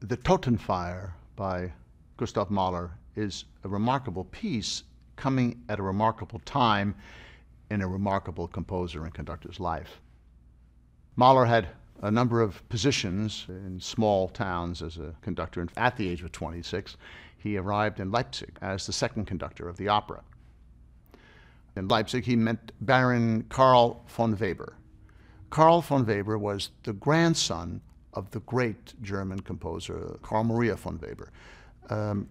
The Totenfeier by Gustav Mahler is a remarkable piece coming at a remarkable time in a remarkable composer and conductor's life. Mahler had a number of positions in small towns as a conductor, and at the age of 26, he arrived in Leipzig as the second conductor of the opera. In Leipzig, he met Baron Karl von Weber. Karl von Weber was the grandson of the great German composer Karl Maria von Weber.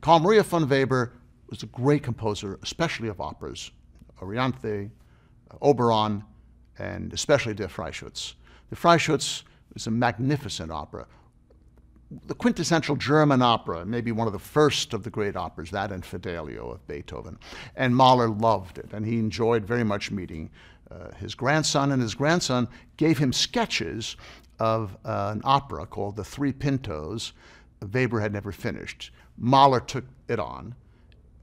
Karl Maria von Weber was a great composer, especially of operas, Orianthe, Oberon, and especially Der Freischütz. The Freischütz is a magnificent opera. The quintessential German opera, maybe one of the first of the great operas, that and Fidelio of Beethoven. And Mahler loved it, and he enjoyed very much meeting his grandson, and his grandson gave him sketches of an opera called The Three Pintos. Weber had never finished. Mahler took it on,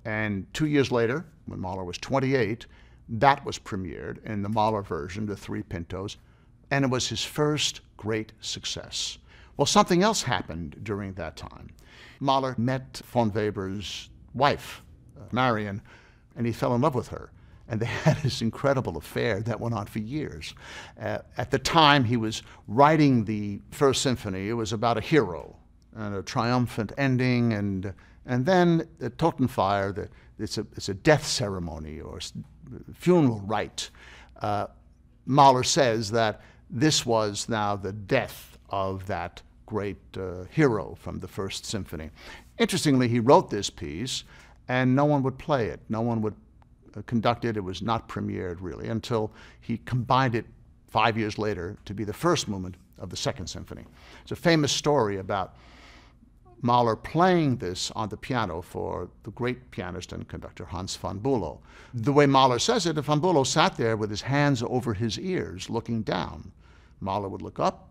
and 2 years later, when Mahler was 28, that was premiered in the Mahler version, The Three Pintos, and it was his first great success. Well, something else happened during that time. Mahler met von Weber's wife, Marion, and he fell in love with her. And they had this incredible affair that went on for years. At the time he was writing the First Symphony, it was about a hero and a triumphant ending, and then the Totenfeier, it's a death ceremony or funeral rite. Mahler says that this was now the death of that great hero from the First Symphony. Interestingly, he wrote this piece, and no one would play it. No one would conduct it. It was not premiered, really, until he combined it 5 years later to be the first movement of the Second Symphony. It's a famous story about Mahler playing this on the piano for the great pianist and conductor Hans von Bülow. The way Mahler says it, von Bülow sat there with his hands over his ears looking down. Mahler would look up,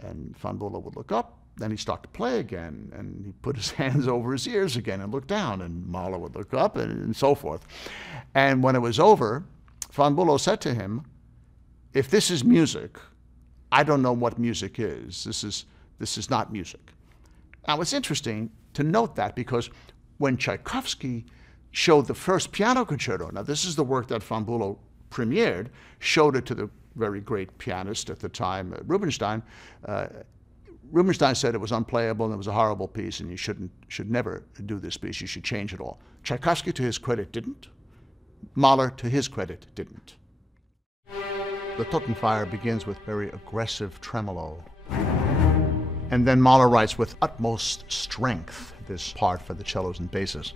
and von Bülow would look up, then he'd start to play again, and he put his hands over his ears again and look down, and Mahler would look up, and so forth. And when it was over, von Bülow said to him, "If this is music, I don't know what music is. This is not music." Now, it's interesting to note that, because when Tchaikovsky showed the first piano concerto, now this is the work that von Bülow premiered, showed it to the very great pianist at the time, Rubinstein. Rubinstein said it was unplayable and it was a horrible piece, and you should never do this piece, you should change it all. Tchaikovsky, to his credit, didn't. Mahler, to his credit, didn't. The Totenfeier begins with very aggressive tremolo. And then Mahler writes with utmost strength this part for the cellos and basses.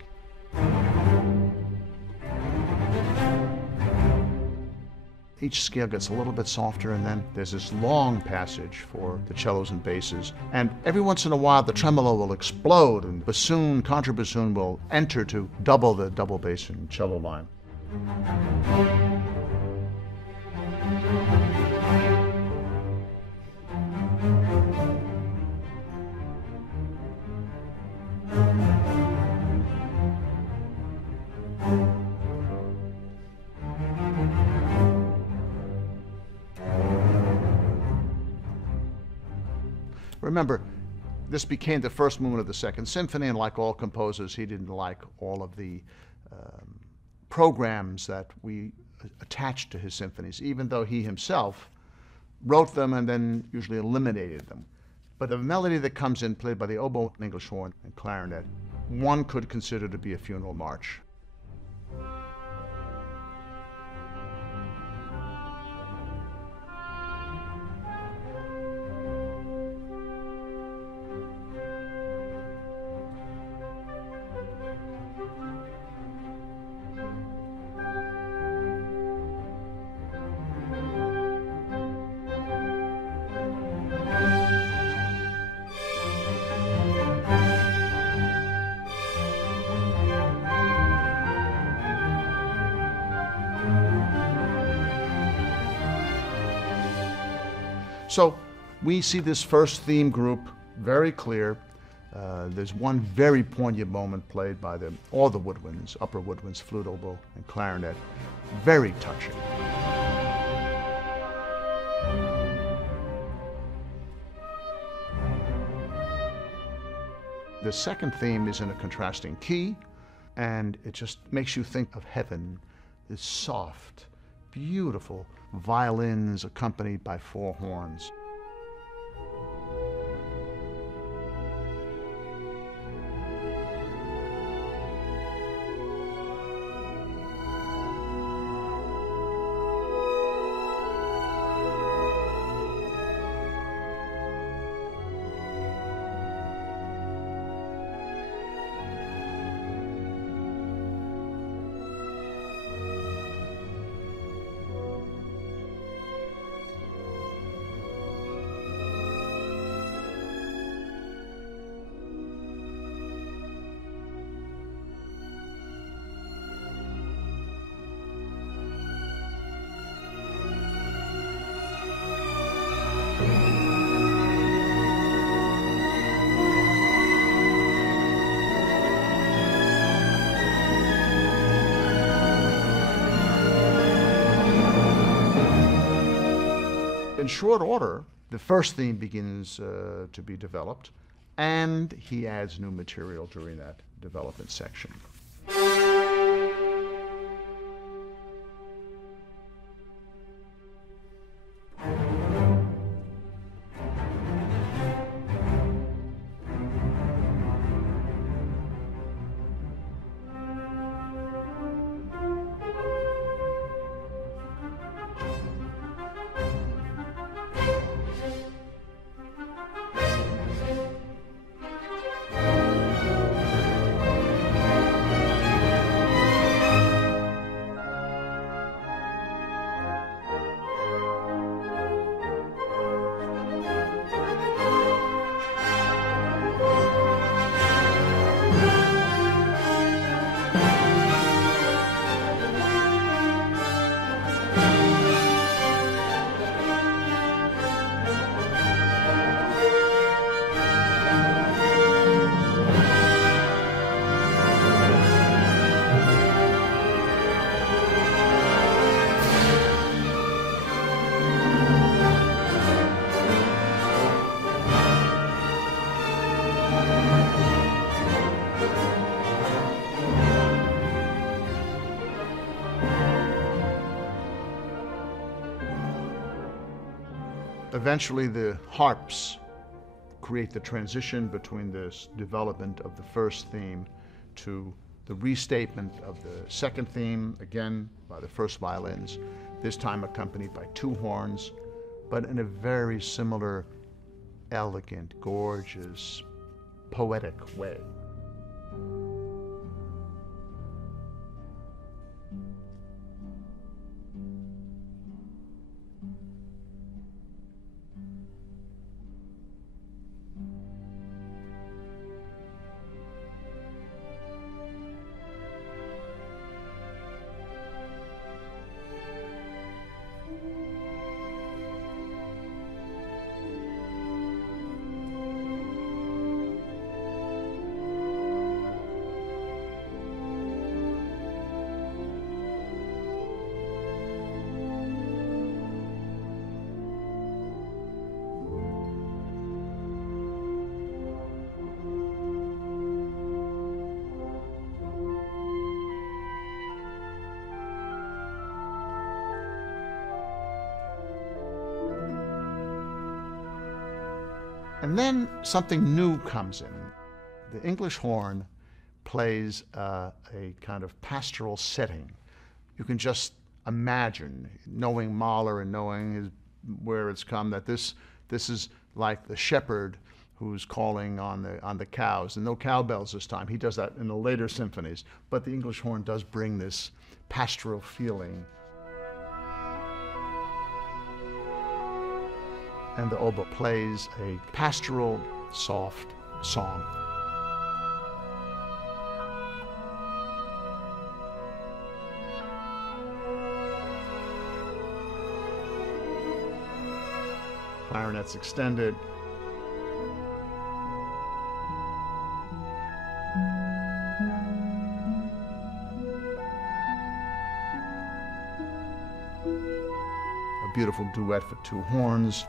Each scale gets a little bit softer, and then there's this long passage for the cellos and basses. And every once in a while, the tremolo will explode, and bassoon, contrabassoon will enter to double the double bass and cello line. Remember, this became the first movement of the Second Symphony, and like all composers, he didn't like all of the programs that we attached to his symphonies, even though he himself wrote them and then usually eliminated them. But the melody that comes in, played by the oboe, English horn, and clarinet, one could consider to be a funeral march. So we see this first theme group very clear. There's one very poignant moment played by all the woodwinds, upper woodwinds, flute, oboe, and clarinet. Very touching. The second theme is in a contrasting key, and it just makes you think of heaven, this soft, beautiful violins accompanied by four horns. In short order, the first theme begins to be developed, and he adds new material during that development section. Eventually, the harps create the transition between this development of the first theme to the restatement of the second theme, again by the first violins, this time accompanied by two horns, but in a very similar, elegant, gorgeous, poetic way. And then something new comes in. The English horn plays a kind of pastoral setting. You can just imagine, knowing Mahler and knowing where it's come, that this is like the shepherd who's calling on the cows. And no cowbells this time. He does that in the later symphonies. But the English horn does bring this pastoral feeling. And the oboe plays a pastoral, soft song. Clarinets extended. A beautiful duet for two horns.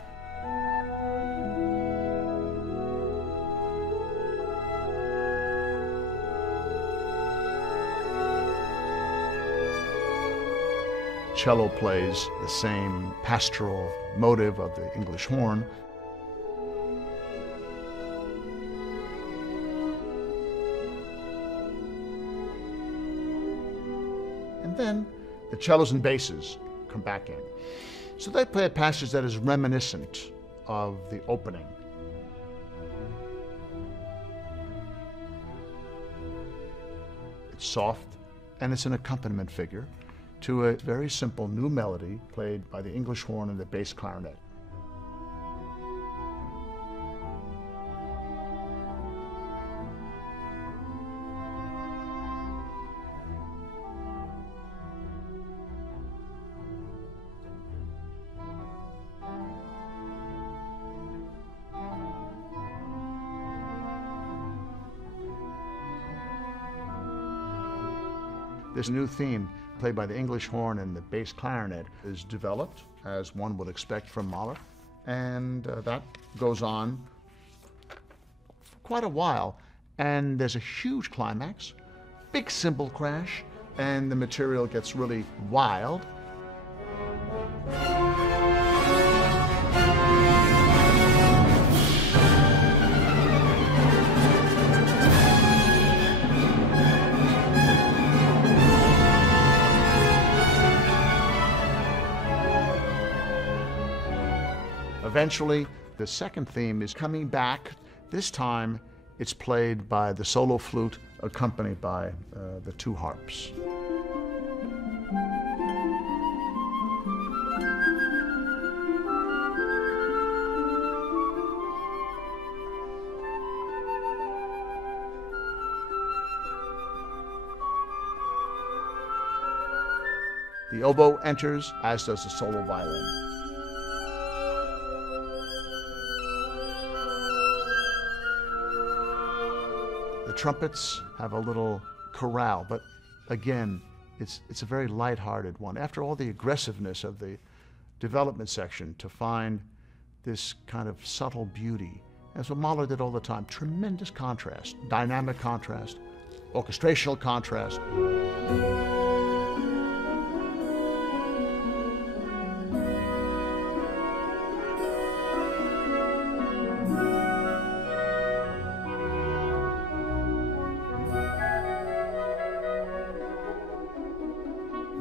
cello plays the same pastoral motive of the English horn. And then the cellos and basses come back in. So they play a passage that is reminiscent of the opening. It's soft, and it's an accompaniment figure to a very simple new melody played by the English horn and the bass clarinet. This new theme, played by the English horn and the bass clarinet, is developed, as one would expect from Mahler, and that goes on for quite a while. And there's a huge climax, big cymbal crash, and the material gets really wild. Eventually, the second theme is coming back. This time, it's played by the solo flute, accompanied by the two harps. The oboe enters, as does the solo violin. The trumpets have a little chorale, but again, it's a very light-hearted one. After all the aggressiveness of the development section, to find this kind of subtle beauty, as what Mahler did all the time, tremendous contrast, dynamic contrast, orchestrational contrast.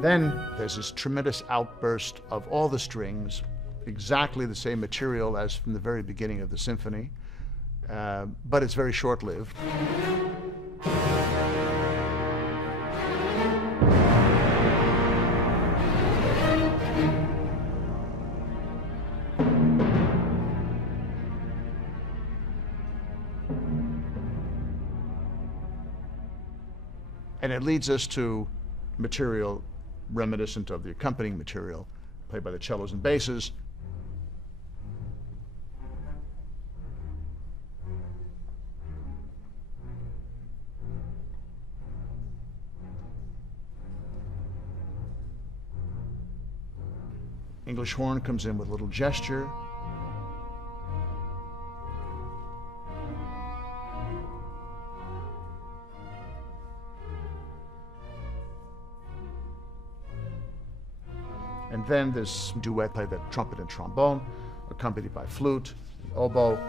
Then there's this tremendous outburst of all the strings, exactly the same material as from the very beginning of the symphony, but it's very short-lived. And it leads us to material reminiscent of the accompanying material, played by the cellos and basses. English horn comes in with a little gesture. And then this duet played by trumpet and trombone, accompanied by flute, oboe.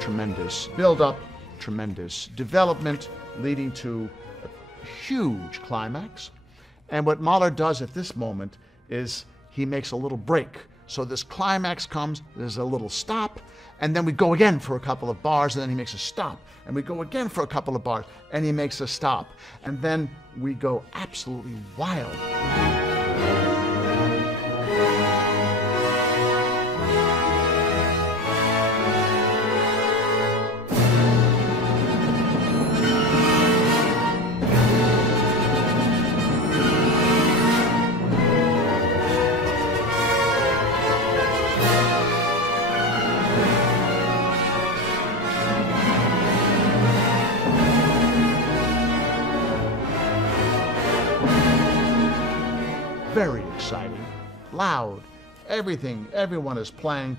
Tremendous build-up, tremendous development, leading to a huge climax. And what Mahler does at this moment is he makes a little break So this climax comes, there's a little stop, and then we go again for a couple of bars, and then he makes a stop. And we go again for a couple of bars, and he makes a stop. And then we go absolutely wild. Very exciting, loud, everything, everyone is playing,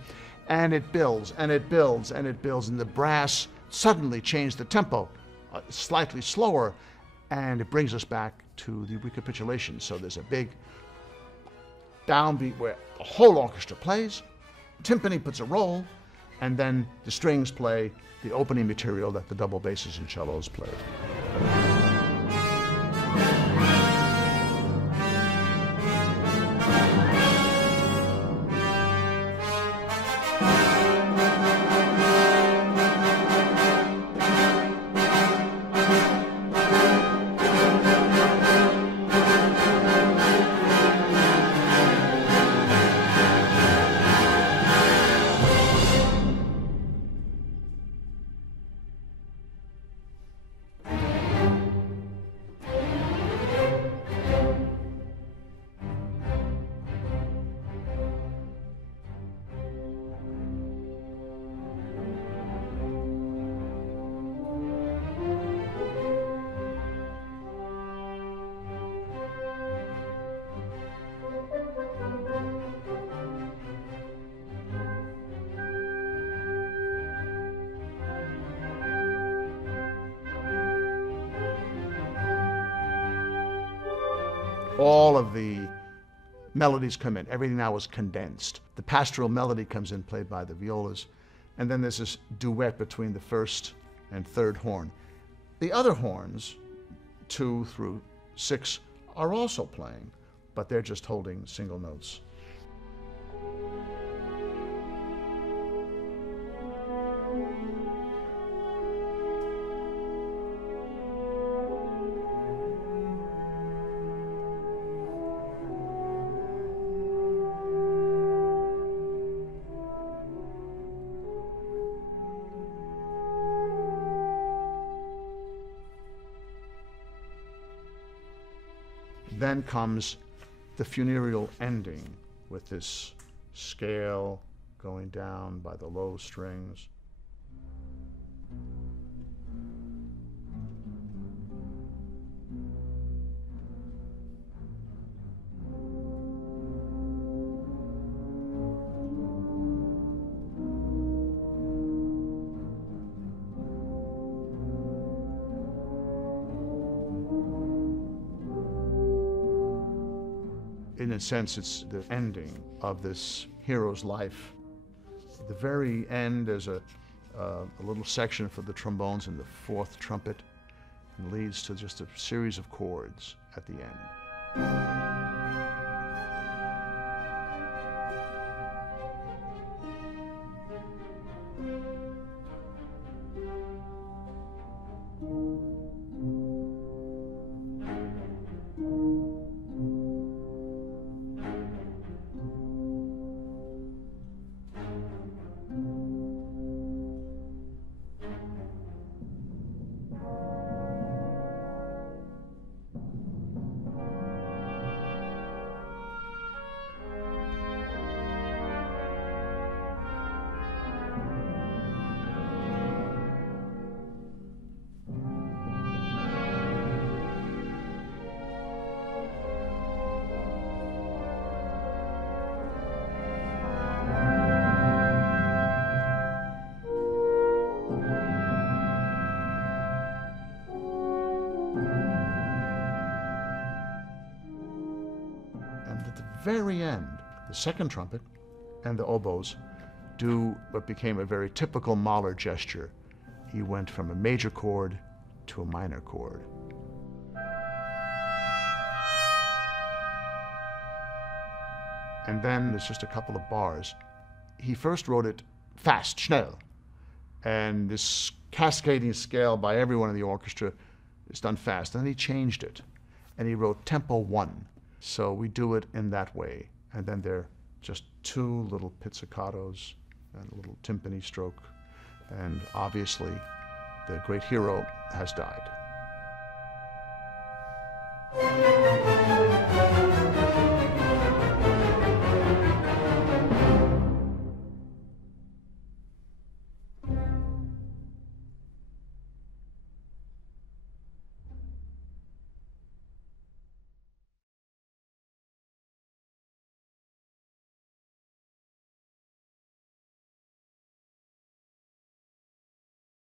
and it builds, and it builds, and it builds, and the brass suddenly changed the tempo, slightly slower, and it brings us back to the recapitulation. So there's a big downbeat where the whole orchestra plays, timpani puts a roll, and then the strings play the opening material that the double basses and cellos played. All of the melodies come in. Everything now is condensed. The pastoral melody comes in, played by the violas, and then there's this duet between the first and third horn. The other horns, 2 through 6, are also playing, but they're just holding single notes. Then comes the funereal ending with this scale going down by the low strings. In a sense, it's the ending of this hero's life. At the very end, there's a little section for the trombones and the fourth trumpet, and leads to just a series of chords at the end. Very end, the second trumpet and the oboes do what became a very typical Mahler gesture. He went from a major chord to a minor chord. and then there's just a couple of bars. He first wrote it fast, schnell, and this cascading scale by everyone in the orchestra is done fast. And then he changed it, and he wrote tempo 1. So we do it in that way, and then there are just 2 little pizzicatos and a little timpani stroke, and obviously the great hero has died.